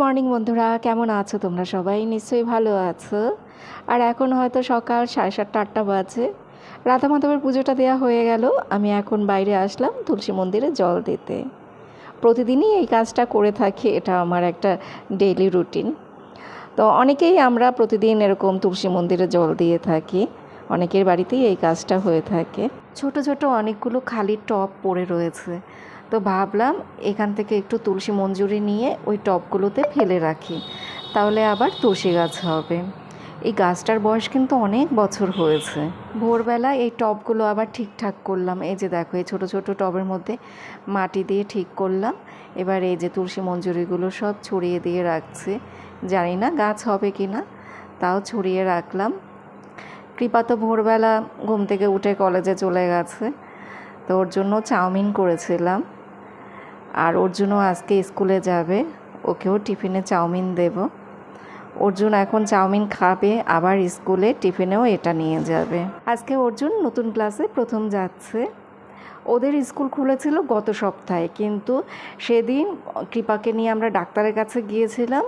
Morning বন্ধুরা, কেমন আছো তোমরা সবাই? নিশ্চয়ই ভালো আছো। আর এখন হয়তো সকাল সাড়ে সাতটা, আটটা বাজে। রাধা মাধবের পুজোটা দেওয়া হয়ে গেল। আমি এখন বাইরে আসলাম তুলসী মন্দিরে জল দিতে। প্রতিদিনই এই কাজটা করে থাকি, এটা আমার একটা ডেইলি রুটিন তো অনেকেই আমরা প্রতিদিন এরকম তুলসী মন্দিরে জল দিয়ে থাকি। অনেকের বাড়িতেই এই কাজটা হয়ে থাকে। ছোট ছোট অনেকগুলো খালি টব পড়ে রয়েছে। তো ভাবলাম এখান থেকে একটু তুলসী মঞ্জুরি নিয়ে ওই টবগুলোতে ফেলে রাখি। তাহলে আবার তুলসী গাছ হবে। এই গাছটার বয়স কিন্তু অনেক বছর হয়েছে। ভোরবেলা এই টবগুলো আবার ঠিকঠাক করলাম। এই যে দেখো, এই ছোটো ছোটো টবের মধ্যে মাটি দিয়ে ঠিক করলাম। এবার এই যে তুলসী মঞ্জুরিগুলো সব ছড়িয়ে দিয়ে রাখছি। জানি না গাছ হবে কি না, তাও ছড়িয়ে রাখলাম। কৃপা তো ভোরবেলা ঘুম থেকে উঠে কলেজে চলে গেছে। তো ওর জন্য চাউমিন করেছিলাম। আর অর্জুনও আজকে স্কুলে যাবে। ওকেও টিফিনে চাউমিন দেব। অর্জুন এখন চাউমিন খাবে, আবার স্কুলে টিফিনেও এটা নিয়ে যাবে। আজকে অর্জুন নতুন ক্লাসে প্রথম যাচ্ছে। ওদের স্কুল খুলেছিল গত সপ্তাহে, কিন্তু সেদিন কৃপাকে নিয়ে আমরা ডাক্তারের কাছে গিয়েছিলাম।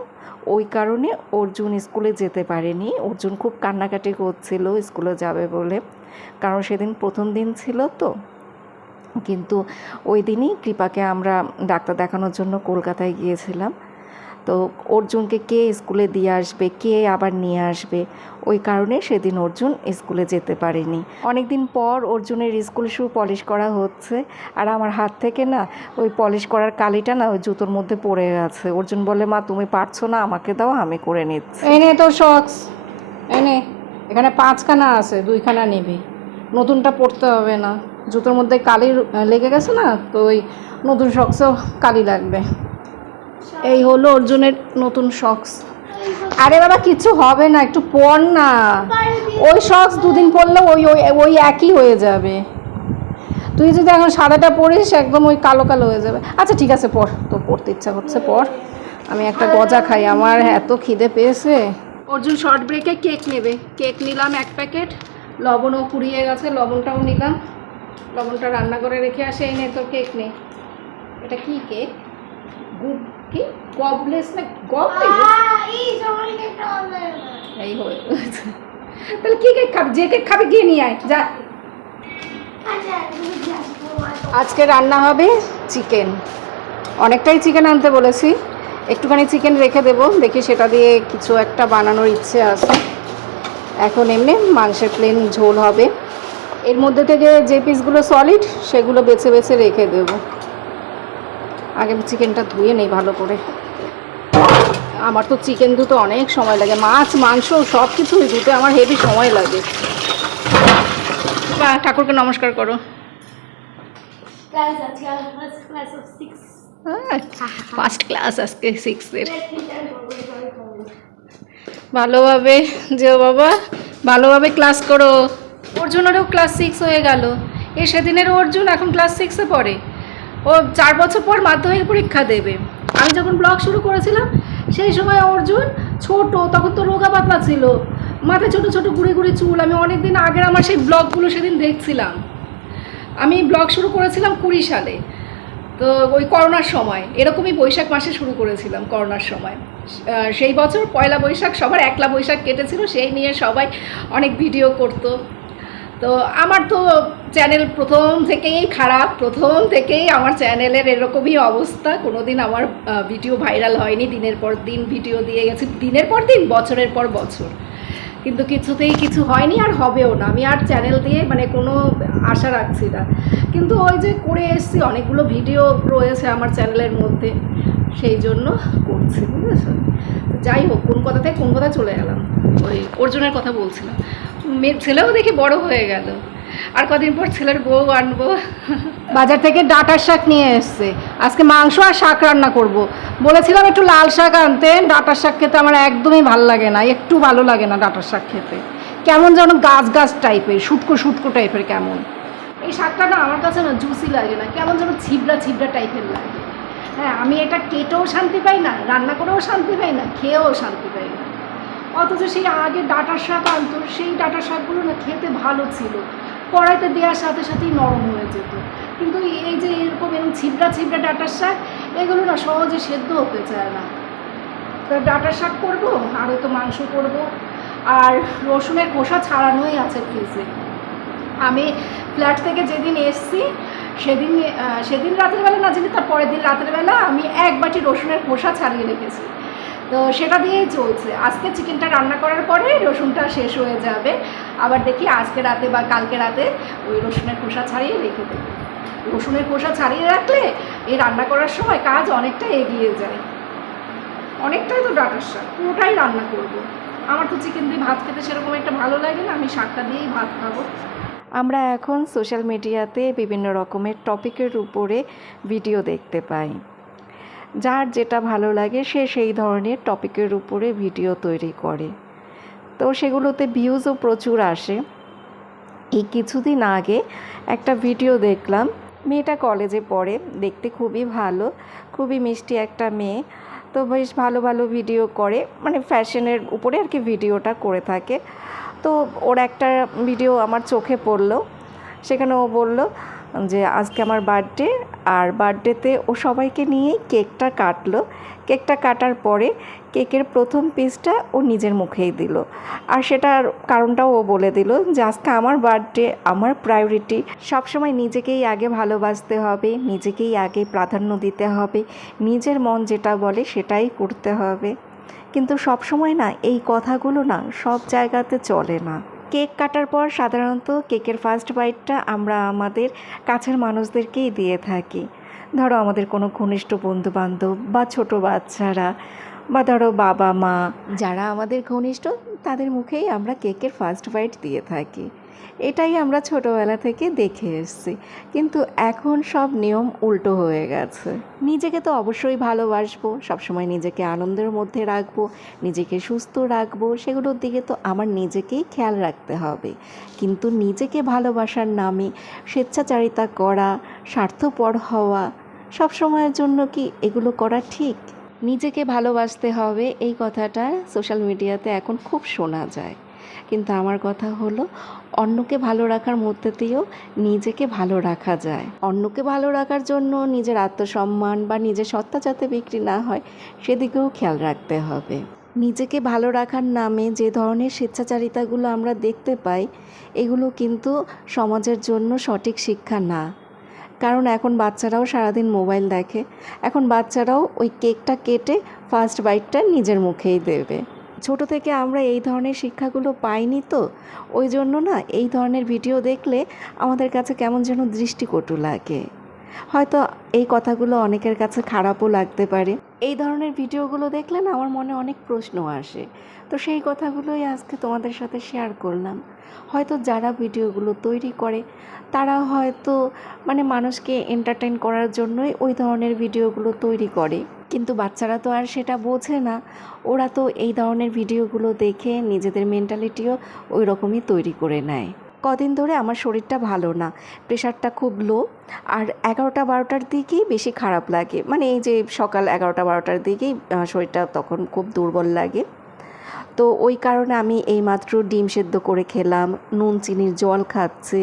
ওই কারণে অর্জুন স্কুলে যেতে পারেনি। অর্জুন খুব কান্নাকাটি করছিল স্কুলে যাবে বলে, কারণ সেদিন প্রথম দিন ছিল তো। কিন্তু ওই দিনই কৃপাকে আমরা ডাক্তার দেখানোর জন্য কলকাতায় গিয়েছিলাম। তো অর্জুনকে কে স্কুলে দিয়ে আসবে, কে আবার নিয়ে আসবে? ওই কারণে সেদিন অর্জুন স্কুলে যেতে পারেনি। অনেক দিন পর অর্জুনের স্কুল শু পলিশ করা হচ্ছে আর আমার হাত থেকে না ওই পলিশ করার কালিটা না ওই জুতোর মধ্যে পড়ে গেছে অর্জুন বলে মা, তুমি পারছ না, আমাকে দাও, আমি করে নিচ্ছি। এনে তো শক্স এনে এখানে পাঁচখানা আছে, দুইখানা নেবে। নতুনটা পড়তে হবে না। জুতোর মধ্যে কালি লেগে গেছে না, তো ওই নতুন শক্সেও কালি লাগবে। এই হলো অর্জুনের নতুন শক্স আরে বাবা, কিছু হবে না, একটু পড় না। ওই শক্স দুদিন পরলে ওই ওই ওই একই হয়ে যাবে। তুই যদি এখন সাদাটা পরিস, একদম ওই কালো কালো হয়ে যাবে। আচ্ছা ঠিক আছে পড় তো পড়তে ইচ্ছা করছে পড় আমি একটা গজা খাই। আমার এত খিদে পেয়েছে। অর্জুন শর্ট ব্রেকে কেক নেবে। কেক নিলাম এক প্যাকেট লবণও পুড়িয়ে গেছে, লবণটাও নিলাম। লবণটা রান্না করে রেখে আসে এই নে তোর কেক নে। এটা কি কেক গুড কি? গবলেস না গবলেস? এই হয়েছে তাহলে কি কেক খাবি? যে কেক খাবি গিয়ে নিয়ে আয় যা। আজকে রান্না হবে চিকেন। অনেকটাই চিকেন আনতে বলেছি। একটুখানি চিকেন রেখে দেবো দেখি সেটা দিয়ে কিছু একটা বানানোর ইচ্ছে আছে। এখন এমনি মাংসের প্লেন ঝোল হবে। এর মধ্যে থেকে যে পিসগুলো সলিড সেগুলো বেছে বেছে রেখে দেবো। আগে চিকেনটা ধুয়ে নেই ভালো করে। আমার তো চিকেন ধুতে অনেক সময় লাগে। মাছ মাংস সব কিছুই ধুতে আমার হেভি সময় লাগে। ঠাকুরকে নমস্কার করো. ফার্স্ট ক্লাস আজকে সিক্সের ভালোভাবে যেও বাবা ভালোভাবে ক্লাস করো। অর্জুনেরও ক্লাস সিক্স হয়ে গেল। এ সেদিনের অর্জুন এখন ক্লাস সিক্সে পড়ে। ও চার বছর পর মাধ্যমিক পরীক্ষা দেবে। আমি যখন ব্লগ শুরু করেছিলাম, সেই সময় অর্জুন ছোট, তখন তো রোগা পাতলা ছিল। মাথায় ছোট ছোট গুড়ি গুড়ি চুল। আমি অনেক দিন আগের আমার সেই ব্লগগুলো সেদিন দেখছিলাম। আমি ব্লগ শুরু করেছিলাম কুড়ি সালে। তো ওই করোনার সময়, এরকমই বৈশাখ মাসে শুরু করেছিলাম করোনার সময়। সেই বছর পয়লা বৈশাখ, সবার একলা বৈশাখ কেটেছিল। সেই নিয়ে সবাই অনেক ভিডিও করতো। তো আমার তো চ্যানেল প্রথম থেকেই খারাপ, প্রথম থেকেই আমার চ্যানেলের এরকমই অবস্থা। কোনোদিন আমার ভিডিও ভাইরাল হয়নি, দিনের পর দিন ভিডিও দিয়ে গেছি। দিনের পর দিন, বছরের পর বছর। কিন্তু কিছুতেই কিছু হয়নি আর হবেও না। আমি আর চ্যানেল দিয়ে মানে কোনো আশা রাখছি না। কিন্তু ওই যে করে এসেছি, অনেকগুলো ভিডিও রয়েছে আমার চ্যানেলের মধ্যে। সেই জন্য করছি, বুঝেছ? যাই হোক, কোন কথা থেকে কোন কথা চলে গেলাম। ওই অর্জুনের কথা বলছিলাম। মেয়ের ছেলেও দেখি বড় হয়ে গেল। আর কদিন পর ছেলের বউ আনব। বাজার থেকে ডাটার শাক নিয়ে এসছে। আজকে মাংস আর শাক রান্না করব। বলেছিলাম একটু লাল শাক আনতে ডাটার শাক খেতে আমার একদমই ভালো লাগে না একটু ভালো লাগে না ডাটার শাক খেতে। কেমন যেন গাছ গাছ টাইপের শুটকো শুটকো টাইপের কেমন। এই শাকটা না আমার কাছে না জুসি লাগে না কেমন যেন ছিবড়া ছিবড়া টাইপের লাগে। হ্যাঁ আমি এটা কেটেও শান্তি পাই না রান্না করেও শান্তি পাই না খেয়েও শান্তি পাই না। অথচ সেই আগে ডাটার শাক আনতো, সেই ডাটার শাকগুলো না খেতে ভালো ছিল। কড়াইতে দেওয়ার সাথে সাথেই নরম হয়ে যেত। কিন্তু এই যে এরকম এরকম ছিবড়া ছিবড়া ডাটার শাক, এগুলো না সহজে সেদ্ধ হতে চায় না। তো ডাটা শাক করব, আরও তো মাংস করব। আর রসুনের খোসা ছাড়ানোই আছে ফ্রিজে। আমি ফ্ল্যাট থেকে যেদিন এসছি, সেদিন সেদিন রাতের বেলা না জানি তার পরের দিন রাতের বেলা আমি এক বাটি রসুনের খোসা ছাড়িয়ে রেখেছি। তো সেটা দিয়েই চলছে। আজকে চিকেনটা রান্না করার পরে রসুনটা শেষ হয়ে যাবে। আবার দেখি আজকে রাতে বা কালকে রাতে ওই রসুনের খোসা ছাড়িয়ে রেখে দেবো। রসুনের খোসা ছাড়িয়ে রাখলে এই রান্না করার সময় কাজ অনেকটা এগিয়ে যায়। অনেকটাই তো ডাটার শাক পুরোটাই রান্না করব। আমার তো চিকেন দিয়ে ভাত খেতে সেরকম একটা ভালো লাগে না, আমি শাকটা দিয়েই ভাত খাব। আমরা এখন সোশ্যাল মিডিয়াতে বিভিন্ন রকমের টপিকের উপরে ভিডিও দেখতে পাই। যার যেটা ভালো লাগে সে সেই ধরনের টপিকের উপরে ভিডিও তৈরি করে। তো সেগুলোতে ভিউজও প্রচুর আসে। এই কিছুদিন আগে একটা ভিডিও দেখলাম, মেয়েটা কলেজে পড়ে, দেখতে খুবই ভালো, খুবই মিষ্টি একটা মেয়ে। তো বেশ ভালো ভালো ভিডিও করে মানে ফ্যাশনের উপরে আর কি ভিডিওটা করে থাকে। তো ওর একটা ভিডিও আমার চোখে পড়ল, সেখানে ও বলল যে, আজকে আমার বার্থডে আর বার্থডেতে ও সবাইকে নিয়েই কেকটা কাটলো। কেকটা কাটার পরে কেকের প্রথম পিসটা ও নিজের মুখেই দিল। আর সেটার কারণটাও ও বলে দিল যে, আজকে আমার বার্থডে, আমার প্রায়োরিটি সবসময় নিজেকেই আগে ভালোবাসতে হবে, নিজেকেই আগে প্রাধান্য দিতে হবে, নিজের মন যেটা বলে সেটাই করতে হবে। কিন্তু সব সময় না, এই কথাগুলো না সব জায়গাতে চলে না। কেক কাটার পর সাধারণত কেকের ফার্স্ট বাইটটা আমরা আমাদের কাছের মানুষদেরকেই দিয়ে থাকি। ধরো আমাদের কোনো ঘনিষ্ঠ বন্ধু বান্ধব বা ছোট বাচ্চারা বা ধরো বাবা মা। যারা আমাদের ঘনিষ্ঠ, তাদের মুখেই আমরা কেকের ফার্স্ট বাইট দিয়ে থাকি। এটাই আমরা ছোটোবেলা থেকে দেখে এসেছি। কিন্তু এখন সব নিয়ম উল্টো হয়ে গেছে। নিজেকে তো অবশ্যই ভালোবাসবো, সবসময় নিজেকে আনন্দের মধ্যে রাখব, নিজেকে সুস্থ রাখব, সেগুলোর দিকে তো আমার নিজেকেই খেয়াল রাখতে হবে। কিন্তু নিজেকে ভালোবাসার নামে স্বেচ্ছাচারিতা করা, স্বার্থপর হওয়া সব সময়ের জন্য কি এগুলো করা ঠিক? নিজেকে ভালোবাসতে হবে, এই কথাটা সোশ্যাল মিডিয়াতে এখন খুব শোনা যায়। কিন্তু আমার কথা হলো, অন্যকে ভালো রাখার মধ্যে দিয়েও নিজেকে ভালো রাখা যায়। অন্যকে ভালো রাখার জন্য নিজের আত্মসম্মান বা নিজের সত্তা যাতে বিক্রি না হয়, সেদিকেও খেয়াল রাখতে হবে। নিজেকে ভালো রাখার নামে যে ধরনের স্বেচ্ছাচারিতাগুলো আমরা দেখতে পাই, এগুলো কিন্তু সমাজের জন্য সঠিক শিক্ষা না। কারণ এখন বাচ্চারাও সারাদিন মোবাইল দেখে, এখন বাচ্চারাও ওই কেকটা কেটে ফার্স্ট বাইটটা নিজের মুখেই দেবে। ছোট থেকে আমরা এই ধরনের শিক্ষাগুলো পাইনি তো, ওই জন্য না এই ধরনের ভিডিও দেখলে আমাদের কাছে কেমন যেন দৃষ্টিকটু লাগে। হয়তো এই কথাগুলো অনেকের কাছে খারাপও লাগতে পারে। এই ধরনের ভিডিওগুলো দেখলে না আমার মনে অনেক প্রশ্ন আসে। তো সেই কথাগুলোই আজকে তোমাদের সাথে শেয়ার করলাম। হয়তো যারা ভিডিওগুলো তৈরি করে, তারা হয়তো মানে মানুষকে এন্টারটেন করার জন্যই ওই ধরনের ভিডিওগুলো তৈরি করে। কিন্তু বাচ্চারা তো আর সেটা বোঝে না। ওরা তো এই ধরনের ভিডিওগুলো দেখে নিজেদের মেন্টালিটিও ওই রকমই তৈরি করে নেয়। কদিন ধরে আমার শরীরটা ভালো না প্রেশারটা খুব লো আর এগারোটা বারোটার দিকেই বেশি খারাপ লাগে। মানে এই যে সকাল এগারোটা বারোটার দিকেই শরীরটা তখন খুব দুর্বল লাগে। তো ওই কারণে আমি এইমাত্র ডিম সেদ্ধ করে খেলাম, নুন, চিনির জল খাচ্ছি।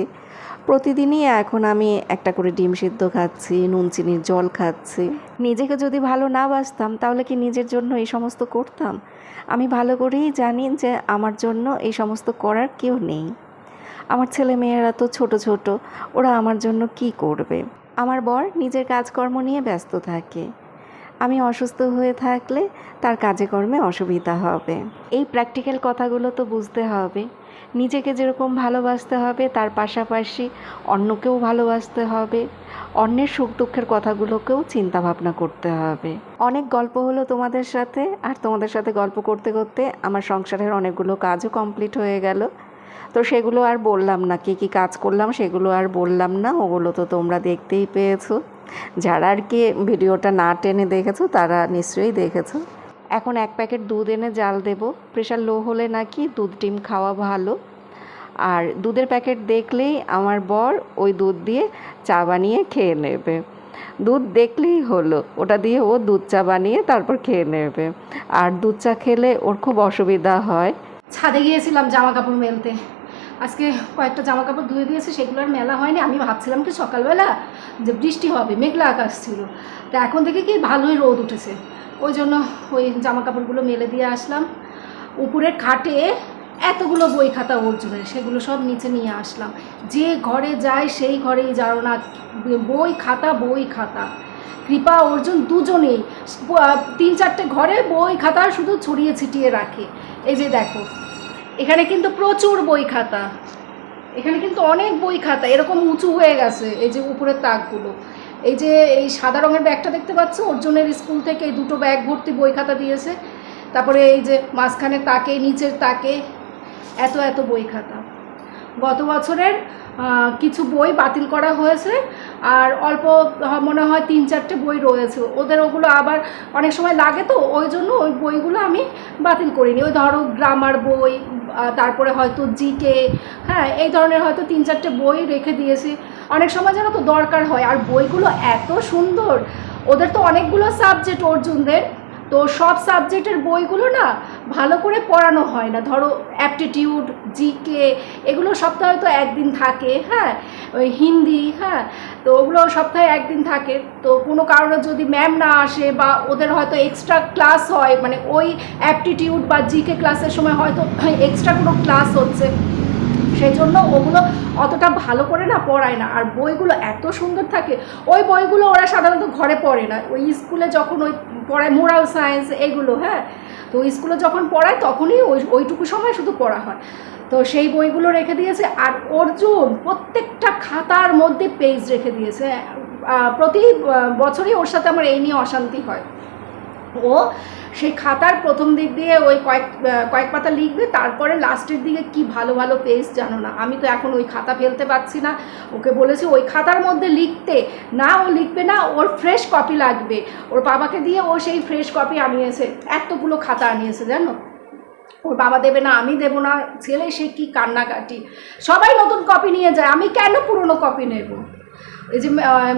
প্রতিদিনই এখন আমি একটা করে ডিম সেদ্ধ খাচ্ছি, নুন, চিনির জল খাচ্ছি। নিজেকে যদি ভালো না বাসতাম, তাহলে কি নিজের জন্য এই সমস্ত করতাম? আমি ভালো করেই জানি যে আমার জন্য এই সমস্ত করার কেউ নেই। আমার ছেলে মেয়েরা তো ছোট ছোট, ওরা আমার জন্য কি করবে? আমার বর নিজের কাজকর্ম নিয়ে ব্যস্ত থাকে। আমি অসুস্থ হয়ে থাকলে তার কাজে কর্মে অসুবিধা হবে। এই প্র্যাকটিক্যাল কথাগুলো তো বুঝতে হবে। নিজেকে যেরকম ভালোবাসতে হবে, তার পাশাপাশি অন্যকেও ভালোবাসতে হবে, অন্যের সুখ দুঃখের কথাগুলোকেও চিন্তা ভাবনা করতে হবে। অনেক গল্প হলো তোমাদের সাথে, আর তোমাদের সাথে গল্প করতে করতে আমার সংসারের অনেকগুলো কাজও কমপ্লিট হয়ে গেল। তো সেগুলো আর বললাম না, কী কী কাজ করলাম সেগুলো আর বললাম না, ওগুলো তো তোমরা দেখতেই পেয়েছ। যারা আর কি ভিডিওটা না টেনে দেখেছ, তারা নিশ্চয়ই দেখেছ। এখন এক প্যাকেট দুধ এনে জাল দেব। প্রেশার লো হলে নাকি দুধ ডিম খাওয়া ভালো। আর দুধের প্যাকেট দেখলেই আমার বর ওই দুধ দিয়ে চা বানিয়ে খেয়ে নেবে। দুধ দেখলেই হলো, ওটা দিয়ে ও দুধ চা বানিয়ে তারপর খেয়ে নেবে। আর দুধ চা খেলে ওর খুব অসুবিধা হয়। ছাদে গিয়েছিলাম জামা কাপড় মেলতে। আজকে কয়েকটা জামা কাপড় ধুয়ে দিয়েছে, সেগুলো আর মেলা হয়নি। আমি ভাবছিলাম কি সকালবেলা যে বৃষ্টি হবে, মেঘলা আকাশ ছিল। তা এখন থেকে কি ভালোই রোদ উঠেছে। ওই জন্য ওই জামা কাপড়গুলো মেলে দিয়ে আসলাম। উপরের খাটে এতগুলো বই খাতা অর্জুনের, সেগুলো সব নিচে নিয়ে আসলাম। যে ঘরে যায় সেই ঘরেই যাও না, বই খাতা বই খাতা। কৃপা অর্জুন দুজনেই, তিন চারটে ঘরে বই খাতা শুধু ছড়িয়ে ছিটিয়ে রাখে। এই যে দেখো, এখানে কিন্তু প্রচুর বই খাতা। এখানে কিন্তু অনেক বই খাতা, এরকম উঁচু হয়ে গেছে, এই যে উপরের তাকগুলো। এই যে এই সাদা রঙের ব্যাগটা দেখতে পাচ্ছ? অর্জুনের স্কুল থেকে এই দুটো ব্যাগ ভর্তি বই খাতা দিয়েছে। তারপরে এই যে মাঝখানে তাকে, নিচের তাকে, এত এত বই খাতা। গত বছরের কিছু বই বাতিল করা হয়েছে আর অল্প মনে হয় তিন চারটে বই রয়েছে। ওদের ওগুলো আবার অনেক সময় লাগে তো, ওই জন্য ওই বইগুলো আমি বাতিল করিনি। ওই ধরো গ্রামার বই তারপরে হয়তো জিকে হ্যাঁ এই ধরনের হয়তো তিন চারটে বই রেখে দিয়েছি। অনেক সময় যেন তো দরকার হয়। আর বইগুলো এত সুন্দর। ওদের তো অনেকগুলো সাবজেক্ট অর্জুনদের। তো সব সাবজেক্টের বইগুলো না ভালো করে পড়ানো হয় না। ধরো অ্যাপটিটিউড জিকে এগুলো সপ্তাহে হয়তো একদিন থাকে হ্যাঁ? ওই হিন্দি হ্যাঁ? তো ওগুলো সপ্তাহে একদিন থাকে। তো কোনো কারণে যদি ম্যাম না আসে বা ওদের হয়তো এক্সট্রা ক্লাস হয় মানে ওই অ্যাপটিটিউড বা জিকে ক্লাসের সময় হয়তো এক্সট্রা কোনো ক্লাস হচ্ছে। সেই জন্য ওগুলো অতটা ভালো করে না পড়ায় না। আর বইগুলো এত সুন্দর থাকে, ওই বইগুলো ওরা সাধারণত ঘরে পড়ে না। ওই স্কুলে যখন ওই পড়ায় মোরাল সায়েন্স এগুলো হ্যাঁ? তো স্কুলে যখন পড়ায় তখনই ওই, ওইটুকু সময় শুধু পড়া হয়। তো সেই বইগুলো রেখে দিয়েছে। আর অর্জুন প্রত্যেকটা খাতার মধ্যে পেজ রেখে দিয়েছে। প্রতি বছরই ওর সাথে আমার এই নিয়ে অশান্তি হয়। ও সেই খাতার প্রথম দিক দিয়ে ওই কয়েক কয়েক পাতা লিখবে, তারপরে লাস্টের দিকে কি ভালো ভালো পেজ জানো না। আমি তো এখন ওই খাতা ফেলতে পারছি না। ওকে বলেছি, ওই খাতার মধ্যে লিখতে, না ও লিখবে না, ওর ফ্রেশ কপি লাগবে। ওর বাবাকে দিয়ে ও সেই ফ্রেশ কপি আনিয়েছে, এতগুলো খাতা আনিয়েছে, জানো? ওর বাবা দেবে না, আমি দেবো না, ছেলে সে কি কান্নাকাটি? সবাই নতুন কপি নিয়ে যায়, আমি কেন পুরনো কপি নেব? এই যে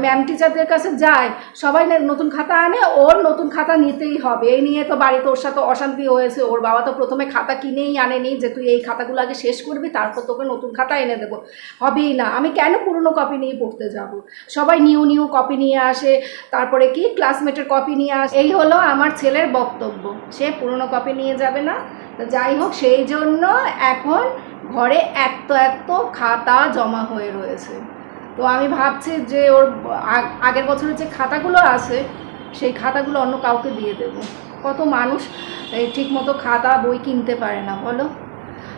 ম্যাম টিচারদের কাছে যায়, সবাই নতুন খাতা আনে, ওর নতুন খাতা নিতেই হবে। এই নিয়ে তো বাড়িতে ওর সাথে অশান্তি হয়েছে। ওর বাবা তো প্রথমে খাতা কিনেই আনেনি যে, তুই এই খাতাগুলো আগে শেষ করবি, তারপর তোকে নতুন খাতা এনে দেবো। হবেই না। আমি কেন পুরনো কপি নিয়ে পড়তে যাব? সবাই নিউ নিউ কপি নিয়ে আসে। তারপরে কি? ক্লাসমেটের কপি নিয়ে আসে। এই হলো আমার ছেলের বক্তব্য। সে পুরনো কপি নিয়ে যাবে না। তো যাই হোক, সেই জন্য এখন ঘরে এত এত খাতা জমা হয়ে রয়েছে। তো আমি ভাবছি যে ওর আগ- আগের বছরের যে খাতাগুলো আছে, সেই খাতাগুলো অন্য কাউকে দিয়ে দেব। কত মানুষ এই ঠিকমতো খাতা, বই কিনতে পারে না, বলো?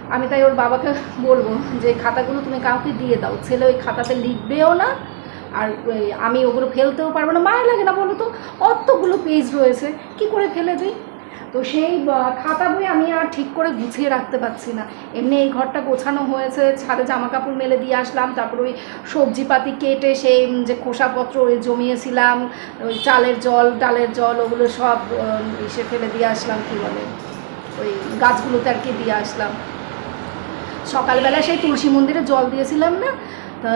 আমি তাই ওর বাবাকে বলব যে, খাতাগুলো তুমি কাউকে দিয়ে দাও। ছেলে ওই খাতাতে লিখবেও না, আর আমি ওগুলো ফেলতেও পারব না। মায় লাগে না বলো তো? অতগুলো পেজ রয়েছে। কি করে ফেলে দিই? তো সেই খাতা বই আমি আর ঠিক করে গুছিয়ে রাখতে পারছি না। এমনি এই ঘরটা গোছানো হয়েছে, ছাদে জামা কাপড় মেলে দিয়ে আসলাম, তারপর ওই সবজিপাতি কেটে সেই যে খোসাপত্র ওই জমিয়েছিলাম, ওই চালের জল, ডালের জল, ওগুলো সব এসে ফেলে দিয়ে আসলাম, কী বলে, ওই গাছগুলোতে আর কি দিয়ে আসলাম। সকালবেলা সেই তুলসী মন্দিরে জল দিয়েছিলাম না, তা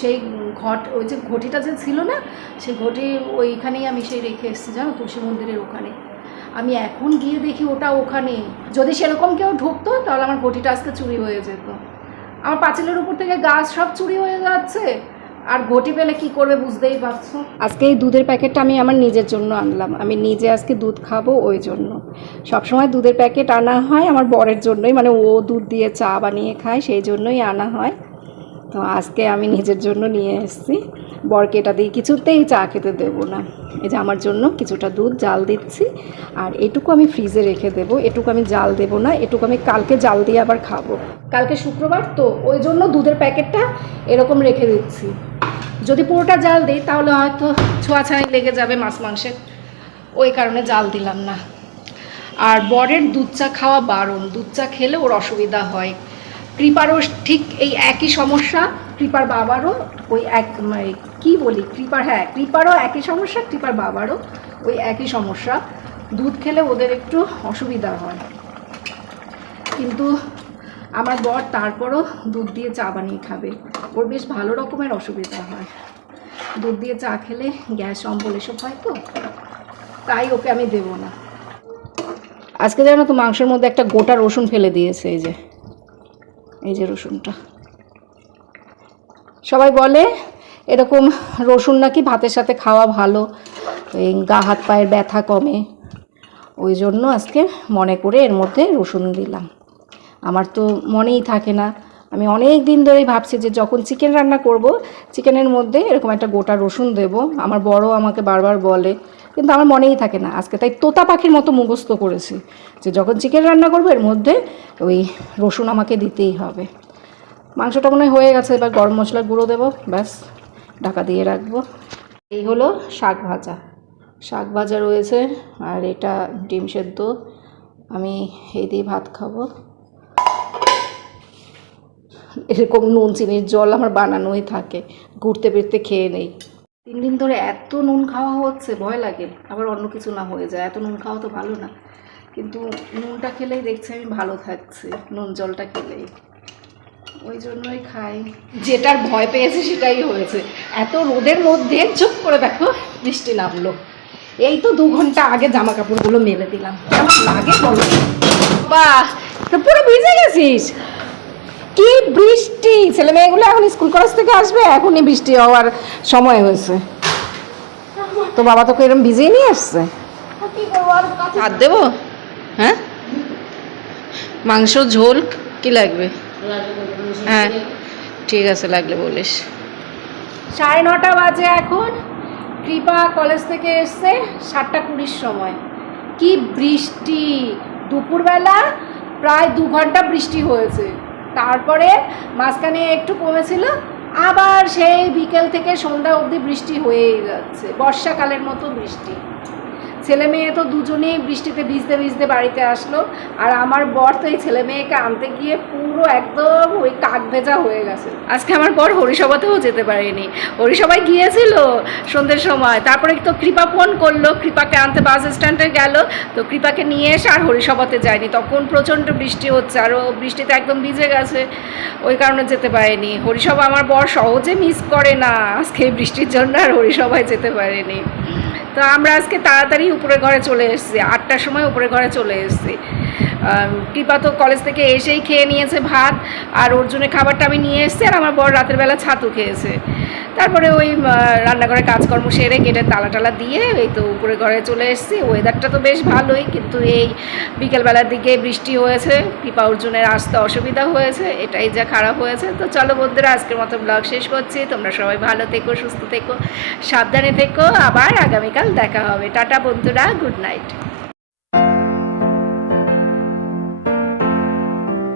সেই ঘট, ওই যে ঘটিটা যে ছিল না, সেই ঘটি ওইখানেই আমি সেই রেখে এসেছি, জানো, তুলসী মন্দিরের ওখানে। আমি এখন গিয়ে দেখি ওটা ওখানে। যদি সেরকম কেউ ঢুকতো, তাহলে আমার ঘটিটা আজকে চুরি হয়ে যেত। আমার পাঁচিলের উপর থেকে গাছ সব চুরি হয়ে যাচ্ছে। আর ঘটি পেলে কি করবে বুঝতেই পারছ? আজকে এই দুধের প্যাকেটটা আমি আমার নিজের জন্য আনলাম। আমি নিজে আজকে দুধ খাব ওই জন্য। সবসময় দুধের প্যাকেট আনা হয় আমার বরের জন্যই মানে ও দুধ দিয়ে চা বানিয়ে খায়, সেই জন্যই আনা হয়। তো আজকে আমি নিজের জন্য নিয়ে এসেছি। বরকে এটা দিয়ে কিছুতেই চা খেতে দেবো না। এই যে আমার জন্য কিছুটা দুধ, জাল দিচ্ছি। আর এটুকু আমি ফ্রিজে রেখে দেবো। এটুকু আমি জাল দেবো না, এটুকু আমি কালকে জাল দিয়ে আবার খাব। কালকে শুক্রবার, তো ওই জন্য দুধের প্যাকেটটা এরকম রেখে দিচ্ছি। যদি পুরোটা জাল দিই, তাহলে হয়তো ছোঁয়াছাঁই লেগে যাবে মাছ মাংসের। ওই কারণে জাল দিলাম না। আর বরের দুধ চা খাওয়া বারণ। দুধ চা খেলে ওর অসুবিধা হয়। কৃপারও ঠিক এই একই সমস্যা, কৃপার বাবারও ওই এক মানে কী বলি, কৃপার হ্যাঁ কৃপারও একই সমস্যা, কৃপার বাবারও ওই একই সমস্যা। দুধ খেলে ওদের একটু অসুবিধা হয়। কিন্তু আমার বর তারপরও দুধ দিয়ে চা বানিয়ে খাবে। ওর বেশ ভালো রকমের অসুবিধা হয়। দুধ দিয়ে চা খেলে গ্যাস, অম্বল এসব হয় তো, তাই ওকে আমি দেবো না। আজকে জানো তো মাংসের মধ্যে একটা গোটা রসুন ফেলে দিয়েছে এই যে। এই যে রসুনটা। সবাই বলে এরকম রসুন নাকি ভাতের সাথে খাওয়া ভালো। এই গা হাত পায়ের ব্যথা কমে। ওই জন্য আজকে মনে করে এর মধ্যে রসুন দিলাম। আমার তো মনেই থাকে না। আমি অনেক দিন ধরেই ভাবছি যে যখন চিকেন রান্না করব, চিকেনের মধ্যে এরকম একটা গোটা রসুন দেব। আমার বড় আমাকে বারবার বলে কিন্তু আমার মনেই থাকে না আজকে। তাই তোতা পাখির মতো মুখস্থ করেছি যে যখন চিকেন রান্না করব, এর মধ্যে ওই রসুন আমাকে দিতেই হবে। মাংসটা মনে হয় গেছে, এবার গরম মশলার গুঁড়ো দেবো, ব্যাস, ঢাকা দিয়ে রাখব। এই হলো শাক ভাজা। শাক ভাজা রয়েছে, আর এটা ডিম সেদ্ধ। আমি এই দিয়ে ভাত খাব। এরকম নুন, চিনির জল আমার বানানোই থাকে, ঘুরতে ফিরতে খেয়ে নেই। তিন দিন ধরে এত নুন খাওয়া হচ্ছে, ভয় লাগে। আবার অন্য কিছু না হয়ে যায়, এত নুন খাওয়া তো ভালো না। কিন্তু নুনটা খেলেই দেখছি আমি ভালো থাকছি, নুন জলটা খেলেই। ওই জন্যই খাই। যেটার ভয় পেয়েছে সেটাই হয়েছে। এত রোদের মধ্যে চুপ করে দেখো, বৃষ্টি নামলো। এই তো দু ঘণ্টা আগে জামা কাপড়গুলো মেলে দিলাম। কেমন লাগে বলো? তো পুরো ভিজে গেছিস? কি বৃষ্টি? ছেলে মেয়েগুলো এখন স্কুল কলেজ থেকে আসবে? এখনই বৃষ্টি হওয়ার সময় হয়েছে। তো বাবা তোকে এরকম ভিজিয়ে নিয়ে আসছে? ভাত দেবো? হ্যাঁ? মাংস ঝোল কি লাগবে? হ্যাঁ ঠিক আছে লাগলে বলিস। সাড়ে নটা বাজে এখন। কৃপা কলেজ থেকে এসছে সাতটা কুড়ির সময়। কি বৃষ্টি! দুপুরবেলা প্রায় দু ঘণ্টা বৃষ্টি হয়েছে। তারপরে মাঝখানে একটু কমেছিল, আবার সেই বিকেল থেকে সন্ধ্যা অবধি বৃষ্টি হয়েই যাচ্ছে, বর্ষাকালের মতো বৃষ্টি। ছেলে মেয়ে তো দুজনেই বৃষ্টিতে ভিজতে ভিজতে বাড়িতে আসলো। আর আমার বর তো এই ছেলে মেয়েকে আনতে গিয়ে পুরো একদম ওই কাক ভেজা হয়ে গেছে। আজকে আমার বর হরিসভাতেও যেতে পারেনি। হরিসভায় গিয়েছিল সন্ধ্যের সময়। তারপরে তো কৃপা ফোন করল, কৃপাকে আনতে বাস স্ট্যান্ডে গেল। তো কৃপাকে নিয়ে এসে আর হরিসভাতে যায়নি। তখন প্রচণ্ড বৃষ্টি হচ্ছে আর ও বৃষ্টিতে একদম ভিজে গেছে। ওই কারণে যেতে পারেনি। হরিসভা আমার বর সহজে মিস করে না। আজকে বৃষ্টির জন্য আর হরিসভায় যেতে পারেনি। তো আমরা আজকে তাড়াতাড়ি উপরে ঘরে চলে এসেছি, আটটার সময় উপরে ঘরে চলে এসেছি। কৃপা তো কলেজ থেকে এসেই খেয়ে নিয়েছে ভাত, আর ওর জন্য খাবারটা আমি নিয়ে এসেছি, আর আমার বর রাতের বেলা ছাতু খেয়েছে। তারপরে ওই রান্নাঘরে কাজকর্ম সেরে গেটের তালা টালা দিয়ে এই তো উপরে ঘরে চলে এসেছি। ওয়েদারটা তো বেশ ভালোই, কিন্তু এই বিকেলবেলার দিকে বৃষ্টি হয়েছে কৃপা অর্জুনের আসতে অসুবিধা হয়েছে, এটাই যা খারাপ হয়েছে। তো চলো বন্ধুরা, আজকের মতো ব্লগ শেষ করছি। তোমরা সবাই ভালো থেকো, সুস্থ থেকো, সাবধানে থেকো। আবার আগামীকাল দেখা হবে। টাটা বন্ধুরা গুড নাইট